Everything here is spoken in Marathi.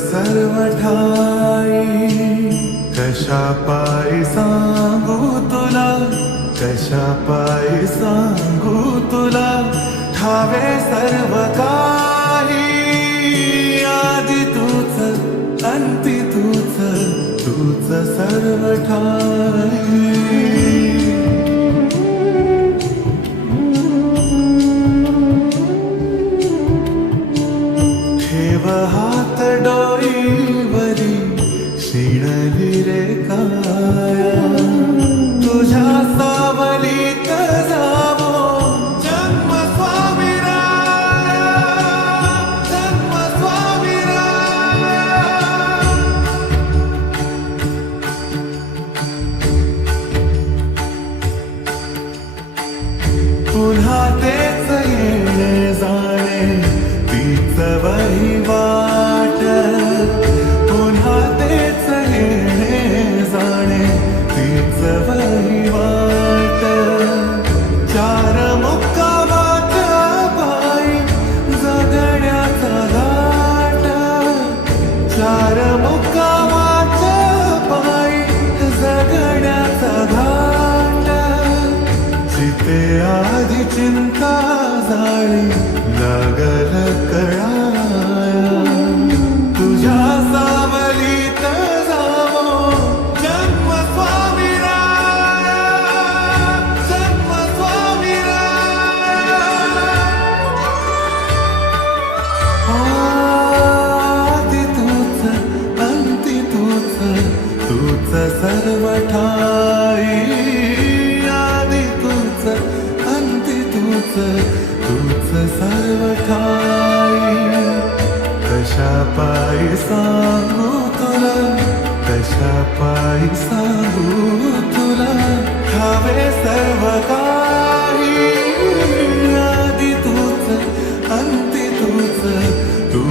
सर्व ठाई, कशा पायी सांगू तुला, कशा पायी सांगू तुला, ठावे सर्व काही, आदि तूच अंती तूच, तूच सर्व ठाई. ठेव हात डोईवरी, शिणली रे काया, तुझ्या सावलीत जावो जन्म स्वामीराया, जन्म स्वामीराया. पुन्हा तेच येणे जाणे, तीच वहिवाट, पुन्हा तेच येणे जाणे, तीच वहिवाट. चार मुक्कामाच्या पायी जगण्याचा घाट, चार मुक्कामाच्या पायी जगण्याचा घाट. जिथे आधी चिंता झाली लागल कळाया, तुझ्या सावलीत जावो जन्म स्वामीराया, जन्म स्वामीराया. आदि तूच अंती तूच, तूच सर्व ठाई, आदि तूच अंती तूच, तूच सर्व ठाई. कशा पायी सांगू तुला, कशा पायी सांगू तुला, ठावे सर्व काही, आदि तूच अंती तूच, तू